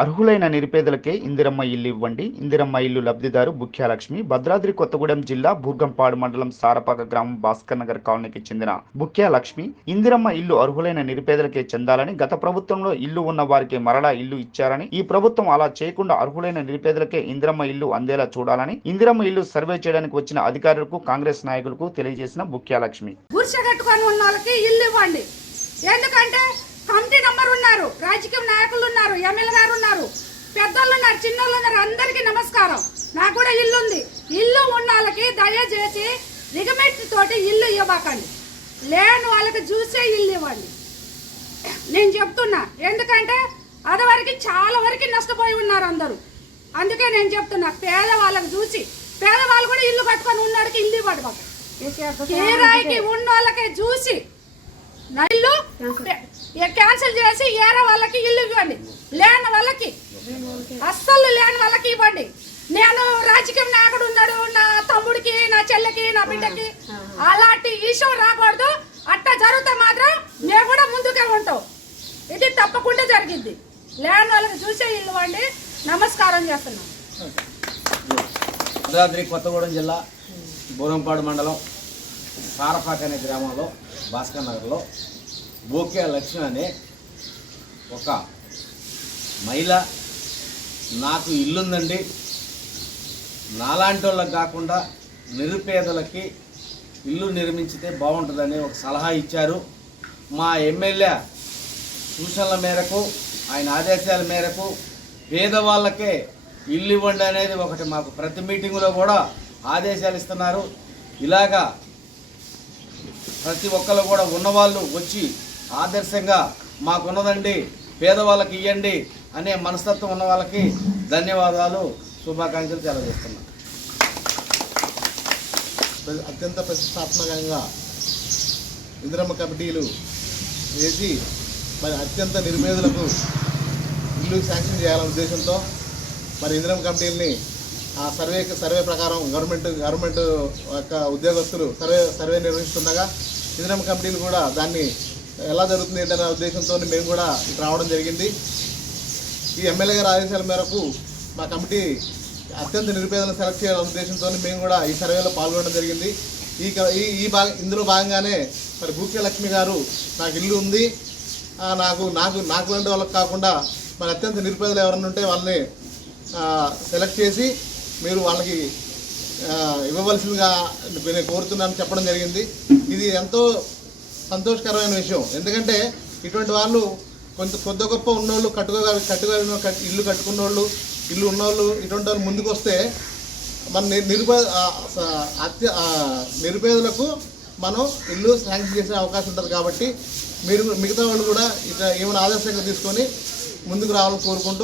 అర్హులైన నిరుపేదలకే ఇందిరమ్మ ఇల్లు ఇవ్వండి. ఇందిరమ్మ ఇల్లు లబ్ధిదారు బుక్యాలక్ష్మి భద్రాద్రి కొత్తగూడెం జిల్లా బూర్గంపాడు మండలం సారపాక గ్రామం భాస్కర్ నగర్ కాలనీకి చెందిన బుక్యాలక్ష్మి ఇందిరమ్మ ఇల్లు అర్హులైన నిరుపేదలకే చెందాలని గత ప్రభుత్వంలో ఇల్లు ఉన్న వారికి మరలా ఇల్లు ఇచ్చారని ఈ ప్రభుత్వం అలా చేయకుండా అర్హులైన నిరుపేదలకే ఇందిరమ్మ ఇల్లు అందేలా చూడాలని ఇందిరమ్మ ఇల్లు సర్వే చేయడానికి వచ్చిన అధికారులకు కాంగ్రెస్ నాయకులకు తెలియజేసిన బుక్యాలక్ష్మి ఉన్న వాళ్ళకి ఇల్లు ఇవ్వండి. ఎందుకంటే ఉన్నారు. రాజకీయ నాయకులు ఉన్నారు ఎమ్మెల్యే గారు ఉన్నారు. పెద్దోళ్ళు ఉన్నారు చిన్నోళ్ళు ఉన్నారు అందరికీ నమస్కారం. నాకు కూడా ఇల్లు ఉంది ఇల్లు ఉన్న వాళ్ళకి దయచేసి రిగమెట్ తోటి ఇల్లు ఇవ్వకండి. లేని వాళ్ళకి చూసే ఇల్లు ఇవ్వండి. నేను చెప్తున్నా ఎందుకంటే అదివరకు చాలా వరకు నష్టపోయి ఉన్నారు అందరూ. అందుకే నేను చెప్తున్నా పేదవాళ్ళకి చూసి పేదవాళ్ళు కూడా ఇల్లు కట్టుకొని ఉన్నాడికి ఇల్లు ఇవ్వడు మాకు. కిరాయికి ఉన్న వాళ్ళకే చూసి నా ఇల్లు క్యాన్సిల్ చేసి ఏరే వాళ్ళకి ఇల్లు ఇవ్వండి. లేని వాళ్ళకి. అస్సలు లేని వాళ్ళకి ఇవ్వండి. నేను రాజకీయ నాయకుడు ఉన్నాడు నా తమ్ముడికి నా చెల్లెకి నా బిడ్డకి. అలాంటి ఇష్యూ రాకూడదు. అట్టా జరిగితే మాత్రం మేము కూడా ముందుకే ఉంటాం. ఇది తప్పకుండా జరిగింది లేని వాళ్ళకి చూసే ఇల్లు ఇవ్వండి. నమస్కారం చేస్తున్నాం. భద్రాద్రి కొత్తగూడెం జిల్లా బూరంపాడు మండలం సారపాక అనే గ్రామంలో భాస్కర్ నగర్లో బోకే లక్ష్మి అనే ఒక మహిళ నాకు ఇల్లుందండి. నాలాంటి వాళ్ళకి కాకుండా నిరుపేదలకి ఇల్లు నిర్మించితే బాగుంటుందని ఒక సలహా ఇచ్చారు. మా ఎమ్మెల్యే సూచనల మేరకు ఆయన ఆదేశాల మేరకు పేదవాళ్ళకే ఇల్లు ఇవ్వండి అనేది ఒకటి మాకు ప్రతి మీటింగులో కూడా ఆదేశాలు ఇస్తున్నారు. ఇలాగా ప్రతి ఒక్కరు కూడా ఉన్నవాళ్ళు వచ్చి ఆదర్శంగా మాకున్నదండి. పేదవాళ్ళకి ఇవ్వండి అనే మనస్తత్వం ఉన్న వాళ్ళకి ధన్యవాదాలు శుభాకాంక్షలు తెలియజేస్తున్నాను అత్యంత ప్రతిష్టాత్మకంగా ఇందిరమ్మ కమిటీలు వేసి మరి అత్యంత నిర్మేధులకు ఇల్లు శాంక్షన్ చేయాలనే ఉద్దేశంతో మరి ఇందిరమ్మ కమిటీలని ఆ సర్వే సర్వే ప్రకారం గవర్నమెంట్ గవర్నమెంట్ యొక్క ఉద్యోగస్తులు సర్వే సర్వే నిర్వహిస్తుండగా ఇందిరమ్మ కమిటీలు కూడా దాన్ని ఎలా జరుగుతుంది ఏంటనే ఉద్దేశంతో మేము కూడా ఇటు రావడం జరిగింది. ఈ ఎమ్మెల్యే గారి ఆదేశాల మేరకు మా కమిటీ అత్యంత నిరుపేదలను సెలెక్ట్ చేయాలనే ఉద్దేశంతో మేము కూడా ఈ సర్వేలో పాల్గొనడం జరిగింది. ఈ క- ఈ ఈ భాగ ఇందులో భాగంగానే మరి భూక్య లక్ష్మి గారు నాకు ఇల్లు ఉంది. నాకు నాకు నాకు లాంటి వాళ్ళకి కాకుండా మరి అత్యంత నిరుపేదలు ఎవరైనా ఉంటే వాళ్ళని సెలెక్ట్ చేసి మీరు వాళ్ళకి ఇవ్వవలసిందిగా నేను కోరుతున్నాను చెప్పడం జరిగింది. ఇది ఎంతో సంతోషకరమైన విషయం. ఎందుకంటే ఇటువంటి వాళ్ళు కొంత కొద్ద గొప్ప ఉన్నోళ్ళు కట్టుకోగా కట్టుగా ఇల్లు కట్టుకున్న వాళ్ళు ఇల్లు ఉన్నోళ్ళు ఇటువంటి వాళ్ళు ముందుకు వస్తే మన నిరుపే అత్య నిరుపేదలకు మనం ఇల్లు శాంక్షన్ చేసే అవకాశం ఉంటుంది కాబట్టి మీరు మిగతా వాళ్ళు కూడా ఇట్లా ఏమైనా ఆదర్శంగా తీసుకొని ముందుకు రావాలని కోరుకుంటూ